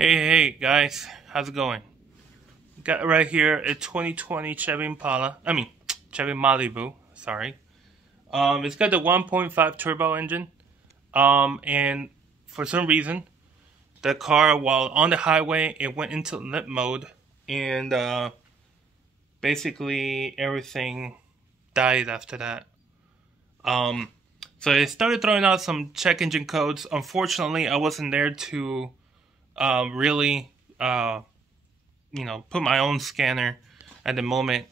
Hey guys, how's it going? Got right here a 2020 Chevy Malibu, sorry. It's got the 1.5 turbo engine. And for some reason, the car, while on the highway, it went into limp mode, and basically everything died after that. So it started throwing out some check engine codes. Unfortunately, I wasn't there to really put my own scanner at the moment.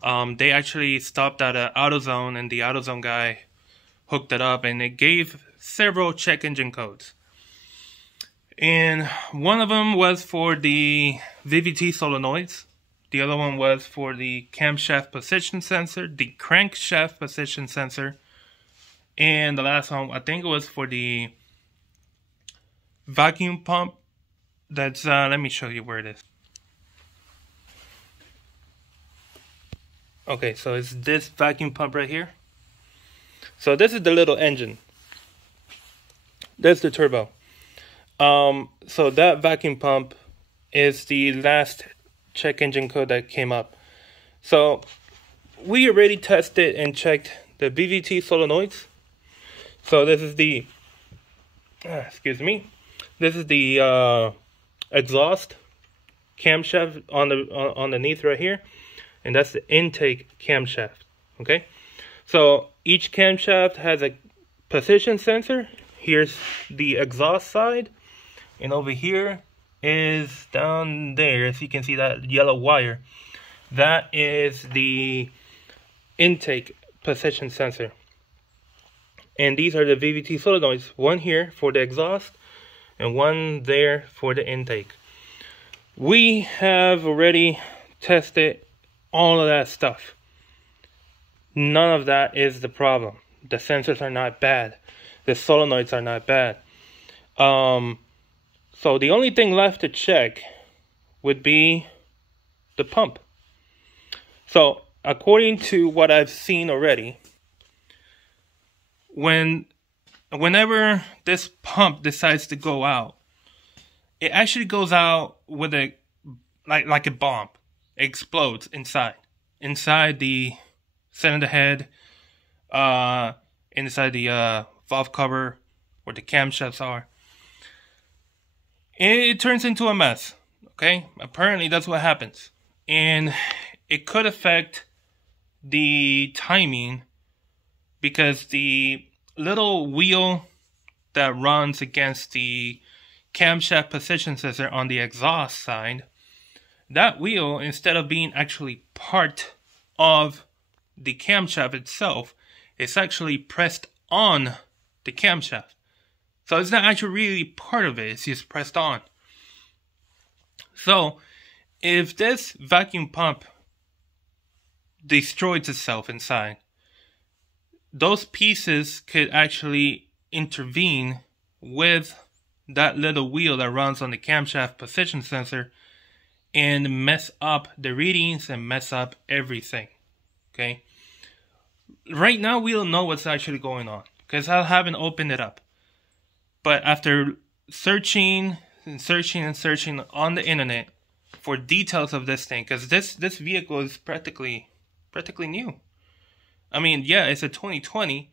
They actually stopped at an AutoZone, and the AutoZone guy hooked it up, and it gave several check engine codes. And one of them was for the VVT solenoids. The other one was for the camshaft position sensor, the crankshaft position sensor, and the last one, I think it was for the vacuum pump. That's, let me show you where it is. Okay, so it's this vacuum pump right here. So this is the little engine. That's the turbo. So that vacuum pump is the last check engine code that came up. So we already tested and checked the VVT solenoids. So this is the, excuse me, this is the exhaust camshaft on the underneath right here, and that's the intake camshaft. Okay, so each camshaft has a position sensor. Here's the exhaust side, and over here is down there, as you can see, that yellow wire, that is the intake position sensor. And these are the VVT solenoids, one here for the exhaust and one there for the intake. We have already tested all of that stuff. None of that is the problem. The sensors are not bad. The solenoids are not bad. So the only thing left to check would be the pump. So according to what I've seen already, whenever this pump decides to go out, it actually goes out with a like a bomb. It explodes inside the cylinder head, inside the valve cover where the camshafts are. It turns into a mess. Okay, apparently that's what happens, and it could affect the timing, because the little wheel that runs against the camshaft position sensor on the exhaust side, that wheel, instead of being actually part of the camshaft itself, it's actually pressed on the camshaft. So it's not actually really part of it, it's just pressed on. So if this vacuum pump destroys itself inside, those pieces could actually intervene with that little wheel that runs on the camshaft position sensor and mess up the readings and mess up everything. Okay, right now we don't know what's actually going on because I haven't opened it up. But after searching and searching on the internet for details of this thing, because this vehicle is practically new. I mean, yeah, it's a 2020,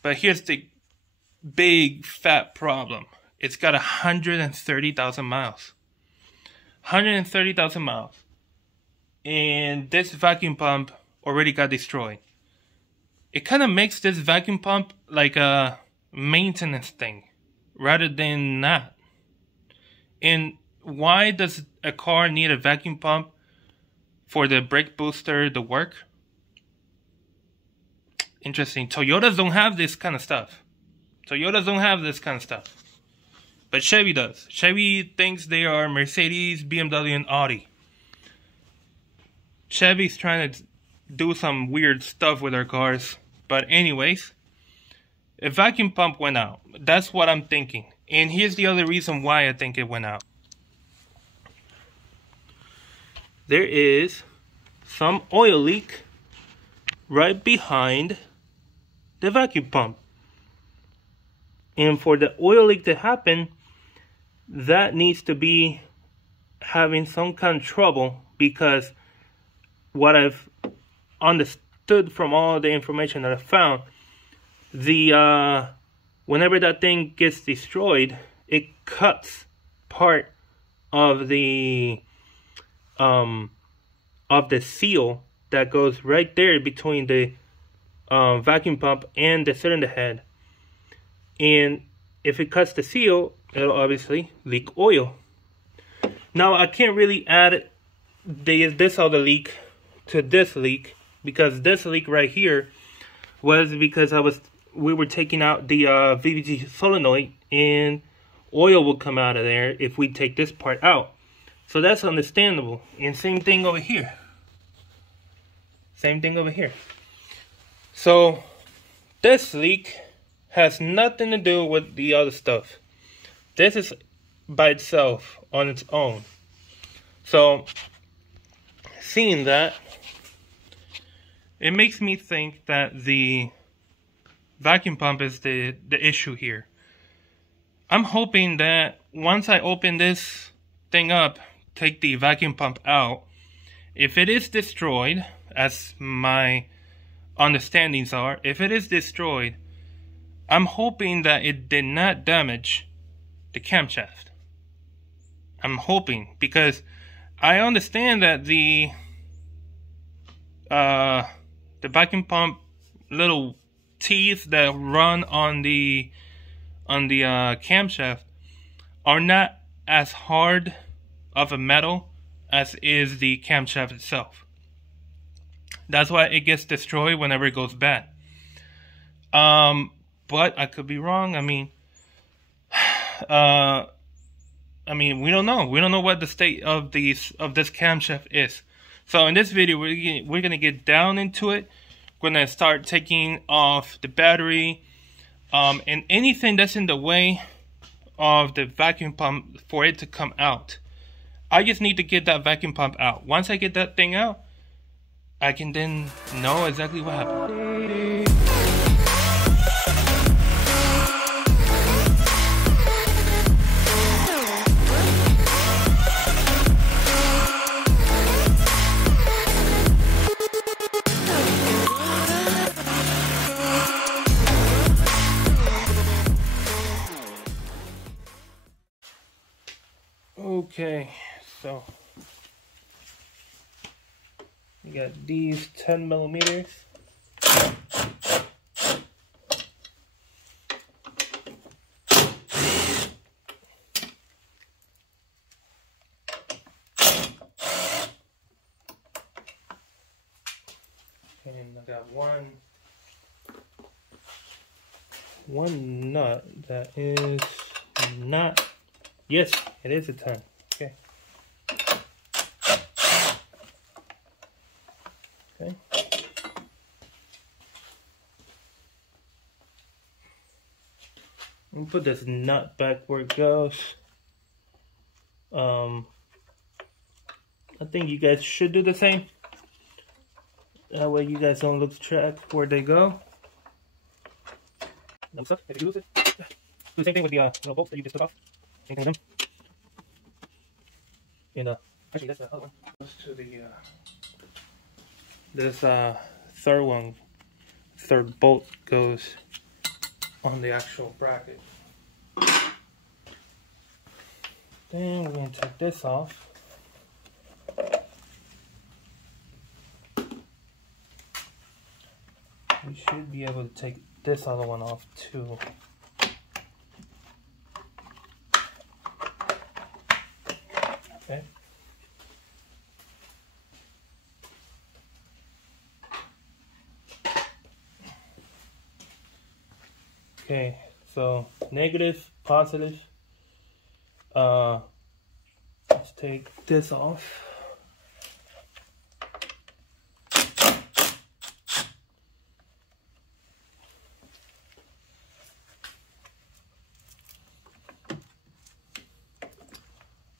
but here's the big fat problem. It's got 130,000 miles. 130,000 miles. And this vacuum pump already got destroyed. It kind of makes this vacuum pump like a maintenance thing rather than not. And why does a car need a vacuum pump for the brake booster to work? Interesting. Toyotas don't have this kind of stuff. But Chevy does. Chevy thinks they are Mercedes, BMW, and Audi. Chevy's trying to do some weird stuff with their cars. But anyways, a vacuum pump went out. That's what I'm thinking. And here's the other reason why I think it went out. There is some oil leak right behind the vacuum pump. And for the oil leak to happen, that needs to be having some kind of trouble, because what I've understood from all the information that I found, the whenever that thing gets destroyed, it cuts part of the seal that goes right there between the vacuum pump and the cylinder head. And if it cuts the seal, it'll obviously leak oil. Now I can't really add this other leak to this leak, because this leak right here was because we were taking out the VVG solenoid, and oil will come out of there if we take this part out. So that's understandable. And same thing over here. Same thing over here. So this leak has nothing to do with the other stuff. This is by itself, on its own. So seeing that, it makes me think that the vacuum pump is the issue here. I'm hoping that once I open this thing up, take the vacuum pump out, if it is destroyed, as my understandings are, if it is destroyed, I'm hoping that it did not damage the camshaft. I'm hoping, because I understand that the vacuum pump little teeth that run on the camshaft are not as hard of a metal as is the camshaft itself. That's why it gets destroyed whenever it goes bad. But I could be wrong. I mean, we don't know. We don't know what the state of this camshaft is. So in this video, we're gonna get down into it. We're gonna start taking off the battery, and anything that's in the way of the vacuum pump for it to come out. I just need to get that vacuum pump out. Once I get that thing out, I can then know exactly what happened. Okay, so we got these 10 millimeters. And I got one nut that is not, yes, it is a 10. Okay. Okay. I'll put this nut back where it goes. I think you guys should do the same. That way you guys don't lose track where they go. If you lose it, do the same thing with the little bolts that you just took off. Same thing with them. And actually that's the other one. Goes to the this third bolt goes on the actual bracket. Then we're gonna take this off. We should be able to take this other one off too. Okay. Okay, so negative, positive. Let's take this off.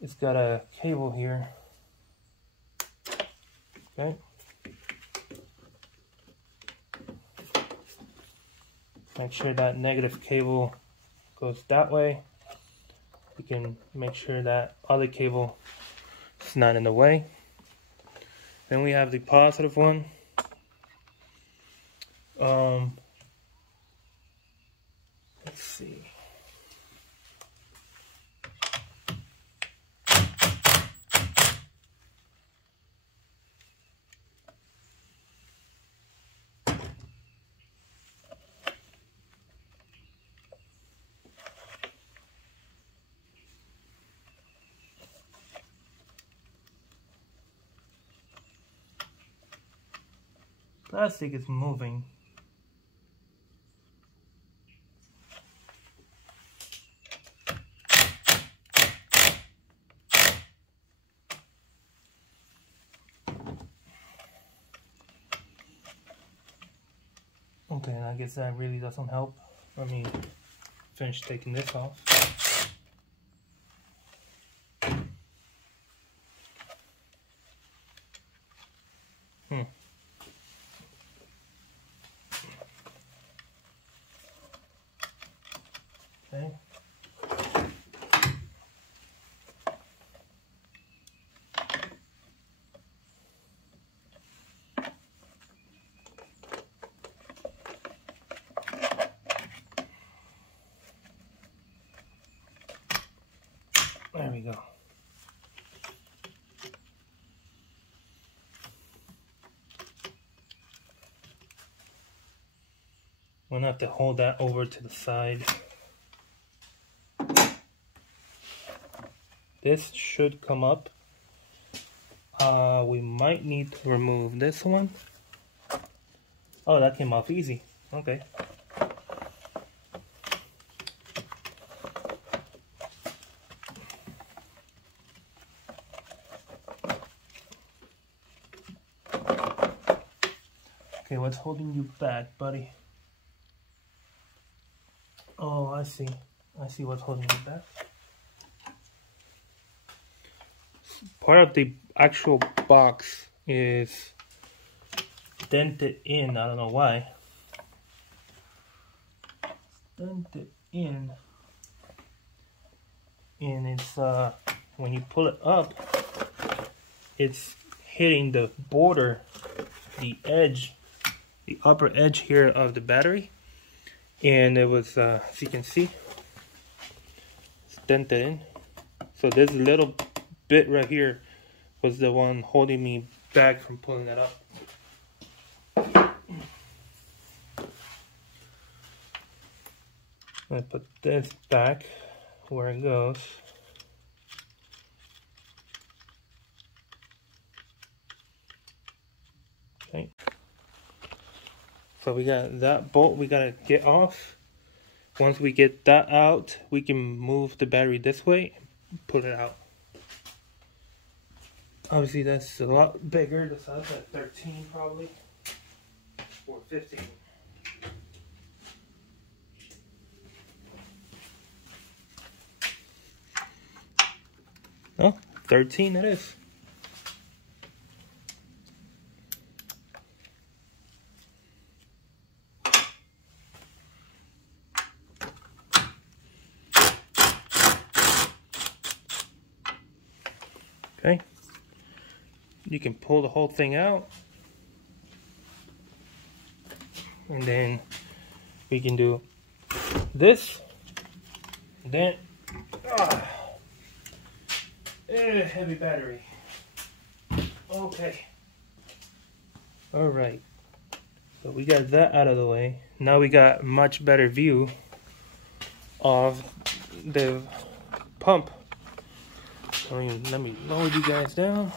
It's got a cable here. Okay. Make sure that negative cable goes that way. The can make sure that other cable is not in the way. Then we have the positive one. Let's see. Plastic is moving. Okay, I guess that really doesn't help. Let me finish taking this off. Okay. There we go. We'll have to hold that over to the side. This should come up. We might need to remove this one. Oh, that came off easy. Okay. Okay, what's holding you back, buddy? Oh, I see. I see what's holding you back. Part of the actual box is dented in. I don't know why. It's dented in. And it's when you pull it up, it's hitting the border, the edge, the upper edge here of the battery. And it was, as you can see, it's dented in. So this little bit right here was the one holding me back from pulling that up. I put this back where it goes. Okay. So we got that bolt we gotta get off. Once we get that out, we can move the battery this way and pull it out. Obviously that's a lot bigger. The size at 13 probably, or 15. Oh, 13 it is. Okay. You can pull the whole thing out, and then we can do this, and then heavy battery. Okay, all right, so we got that out of the way. Now we got much better view of the pump. Let me lower you guys down.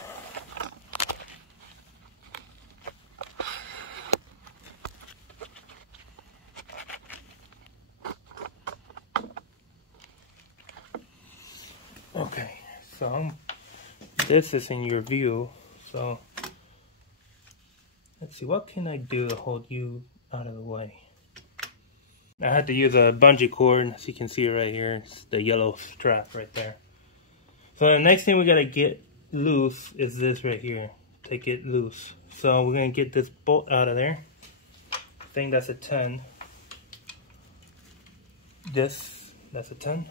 Okay, so this is in your view. So let's see, what can I do to hold you out of the way? I had to use a bungee cord, as you can see right here. It's the yellow strap right there. So the next thing we gotta get loose is this right here. Take it loose. So we're gonna get this bolt out of there. I think that's a 10. That's a 10.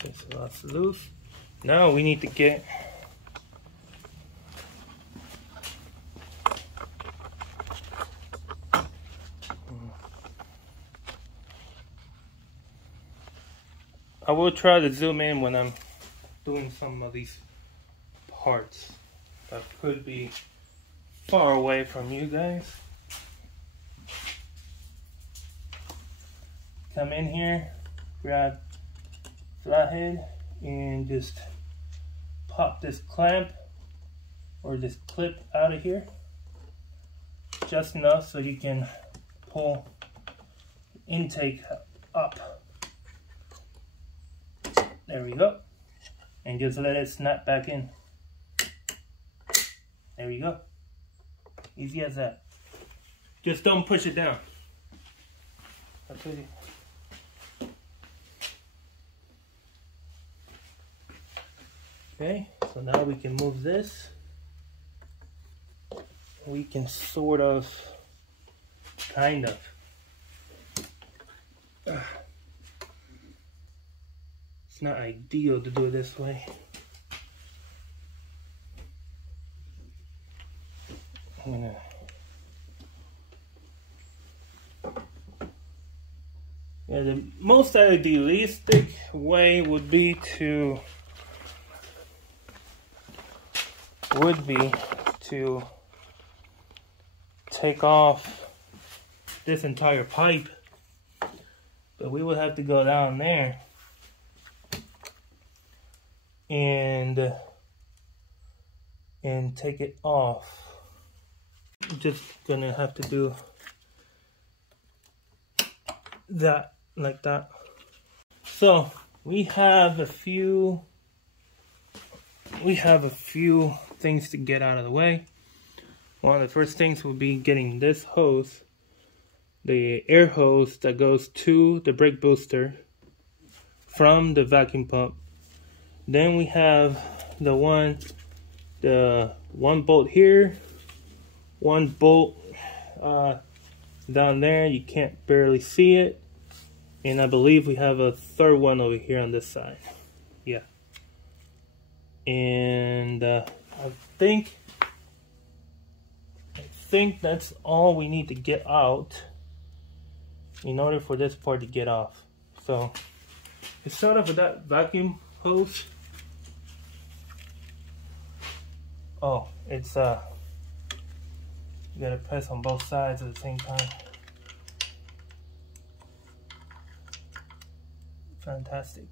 Since that's loose. Now we need to get I will try to zoom in when I'm doing some of these parts that could be far away from you guys. Come in here, grab flathead, and just pop this clamp or this clip out of here just enough so you can pull the intake up. There we go. And just let it snap back in. There we go. Easy as that. Just don't push it down. That's easy. Okay, so now we can move this. We can sort of, kind of. It's not ideal to do it this way. I'm gonna the most idealistic way would be to take off this entire pipe, but we would have to go down there and take it off. Just gonna have to do that like that. So we have a few things to get out of the way. One of the first things will be getting this hose, the air hose that goes to the brake booster from the vacuum pump. Then we have the one bolt here, one bolt down there, you can't barely see it, and I believe we have a third one over here on this side. Yeah, and I think that's all we need to get out in order for this part to get off. So it's sort of that vacuum hose. Oh, it's you gotta press on both sides at the same time. Fantastic.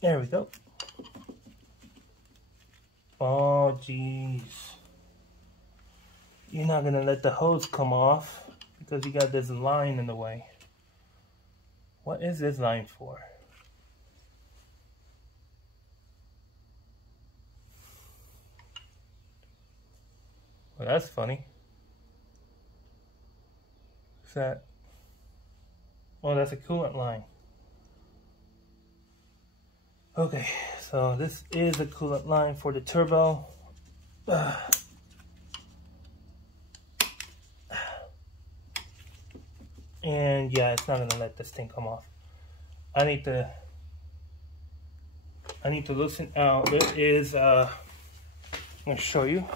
There we go. Oh, jeez. You're not gonna let the hose come off because you got this line in the way. What is this line for? Well, that's funny. What's that? Oh, that's a coolant line. Okay, so this is a coolant line for the turbo. And yeah, it's not gonna let this thing come off. I need to loosen out. There is I'm gonna show you.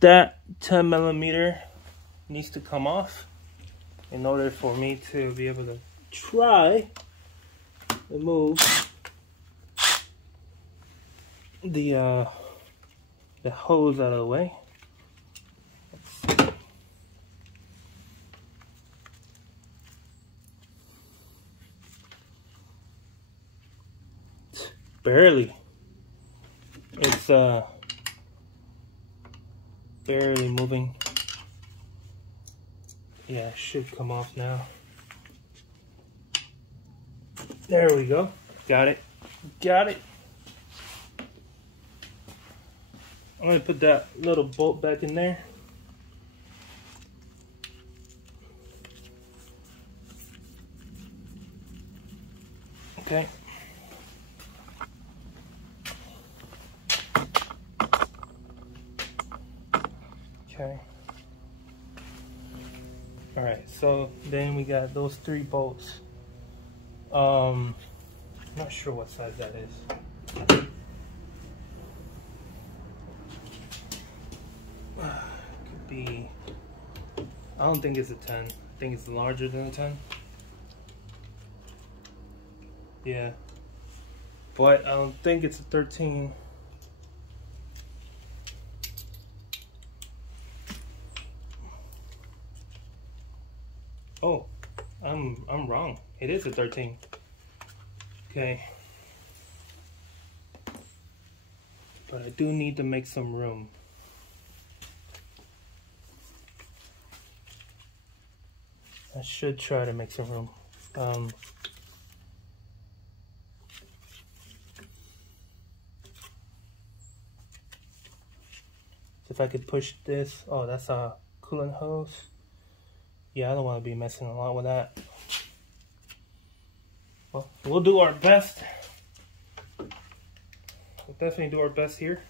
That 10mm needs to come off in order for me to be able to try to move the hose out of the way. Barely. It's barely moving. Yeah, it should come off now. There we go. Got it. Got it. I'm going to put that little bolt back in there. Okay. Okay. All right, so then we got those 3 bolts. I'm not sure what size that is. Could be, I don't think it's a 10. I think it's larger than a 10. Yeah. But I don't think it's a 13. Oh, I'm wrong. It is a 13. Okay. But I do need to make some room. I should try to make some room. If I could push this. Oh, that's a coolant hose. Yeah, I don't want to be messing a lot with that. Well, we'll do our best. We'll definitely do our best here.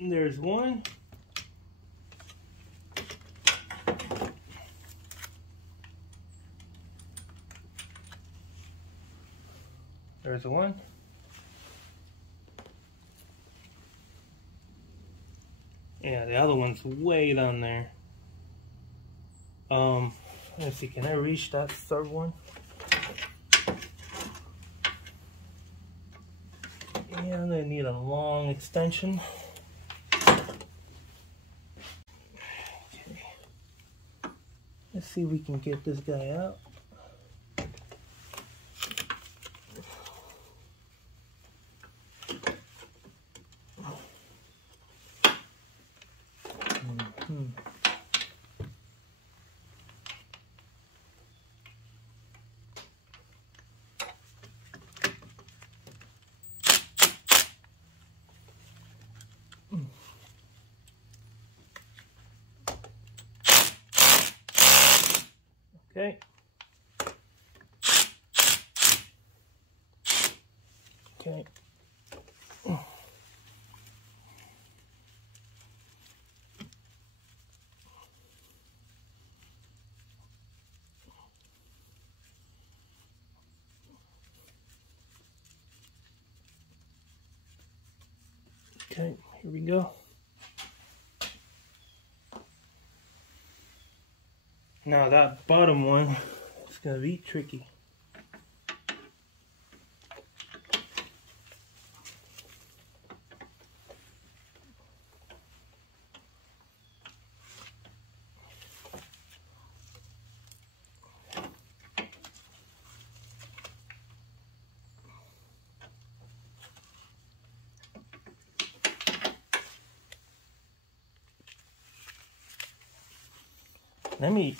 There's one. There's one. Yeah, the other one's way down there. Let's see, can I reach that 3rd one? Yeah, I'm gonna need a long extension. Okay. Let's see if we can get this guy out. Okay. Okay. Okay, here we go. Now that bottom one is gonna be tricky. Let me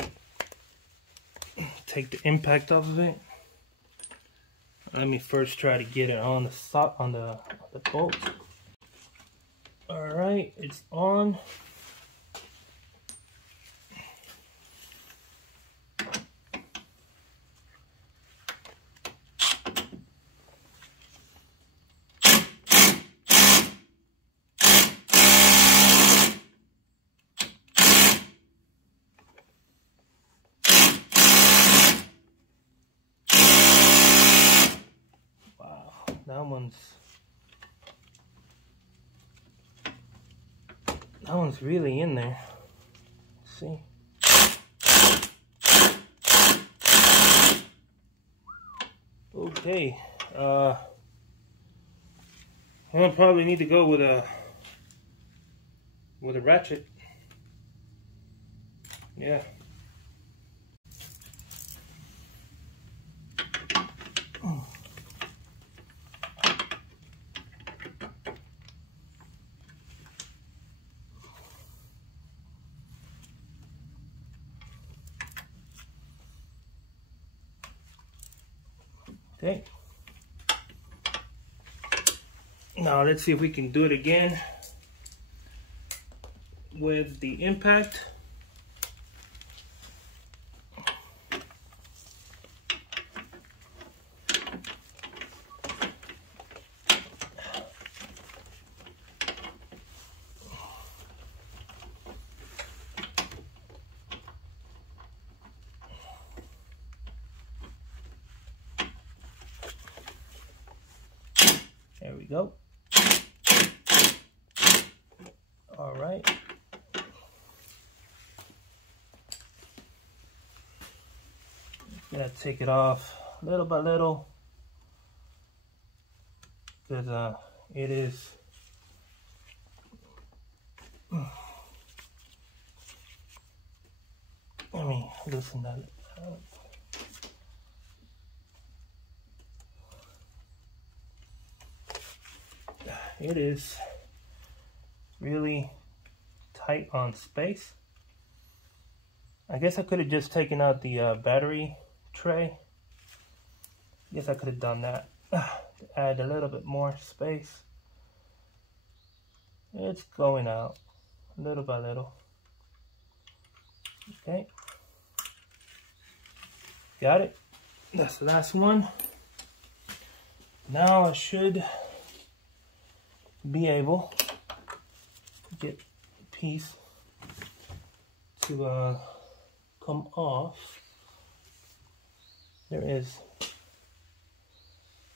take the impact off of it. Let me first try to get it on the bolt. All right, it's on. That one's really in there. Let's see. Okay. I'm gonna probably need to go with a ratchet. Yeah. Okay. Now let's see if we can do it again with the impact. There we go. All right. Gotta take it off little by little because it is let me loosen that up. It is really tight on space. I guess I could have just taken out the battery tray. I guess I could have done that to add a little bit more space. It's going out little by little. Okay, got it. That's the last one. Now I should be able to get a piece to come off. There is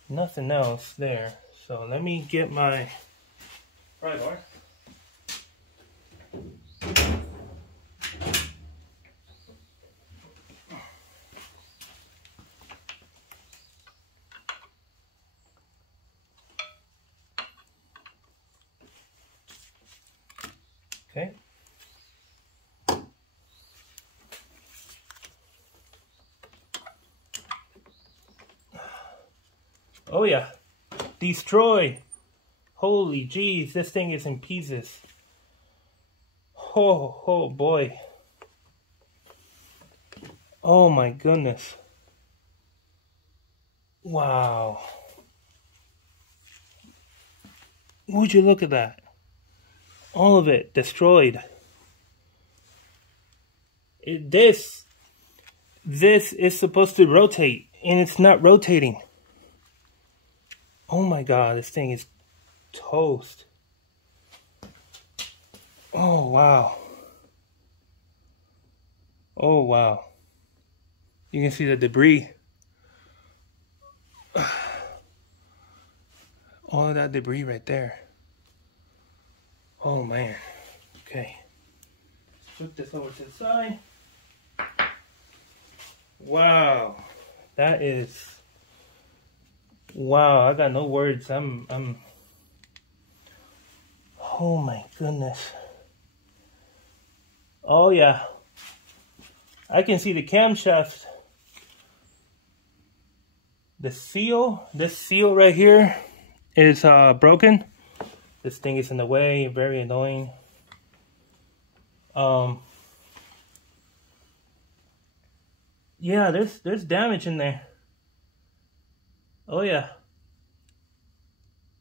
nothing else there, so let me get my pry bar. Okay. Oh yeah, destroy. Holy jeez, this thing is in pieces. Oh boy. Oh my goodness. Wow. Would you look at that? All of it destroyed. This is supposed to rotate, and it's not rotating. Oh my god, this thing is toast. Oh wow. Oh wow. You can see the debris. All of that debris right there. Oh man. Okay. Let's flip this over to the side. Wow. That is, wow, I got no words. I'm oh my goodness. Oh yeah. I can see the camshaft. This seal right here is broken. This thing is in the way, very annoying. Yeah, there's damage in there. Oh yeah.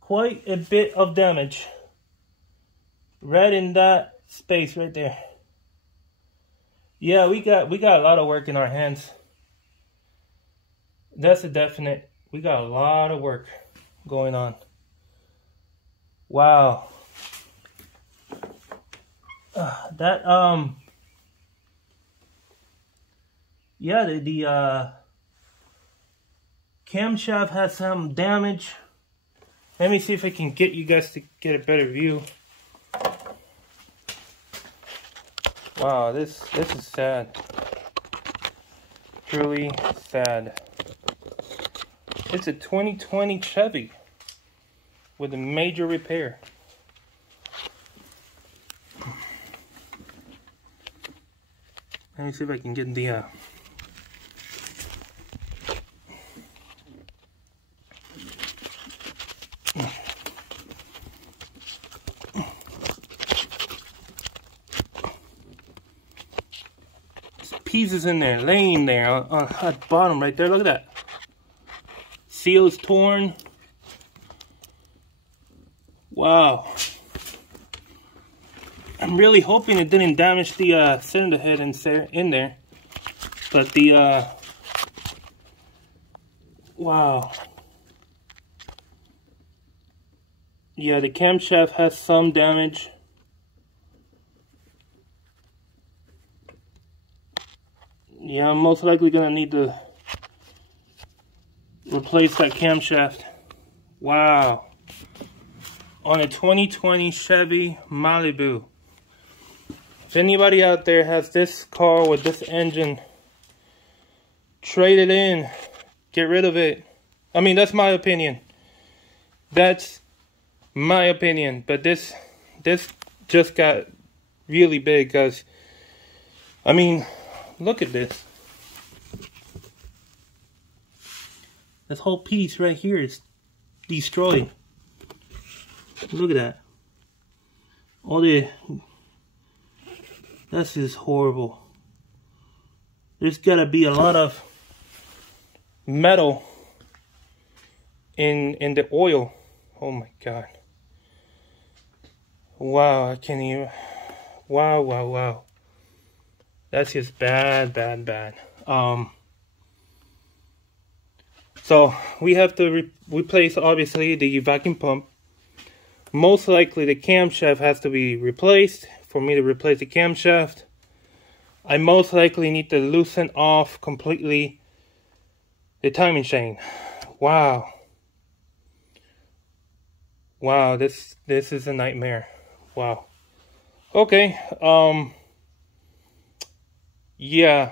Quite a bit of damage. Right in that space right there. Yeah, we got a lot of work in our hands. That's a definite. We got a lot of work going on. Wow. Yeah, the camshaft has some damage. Let me see if I can get you guys to get a better view. Wow, this is sad. Truly sad. It's a 2020 Chevy with a major repair. Let me see if I can get the pieces in there, laying there on the bottom right there. Look at that. seal is torn. Wow. I'm really hoping it didn't damage the cylinder head in there. But the wow. Yeah, the camshaft has some damage. Yeah, I'm most likely gonna need to replace that camshaft. Wow. On a 2020 Chevy Malibu. If anybody out there has this car with this engine, trade it in. Get rid of it. I mean, that's my opinion. That's my opinion. But this just got really big, guys. I mean, look at this. This whole piece right here is destroyed. Look at that. That's just horrible. There's gotta be a lot of metal in the oil. Oh my God. Wow, I can't even. Wow. That's just bad. So we have to replace, obviously, the vacuum pump. Most likely the camshaft has to be replaced. For me to replace the camshaft, I most likely need to loosen off completely the timing chain. Wow, this is a nightmare. Wow. Okay, yeah,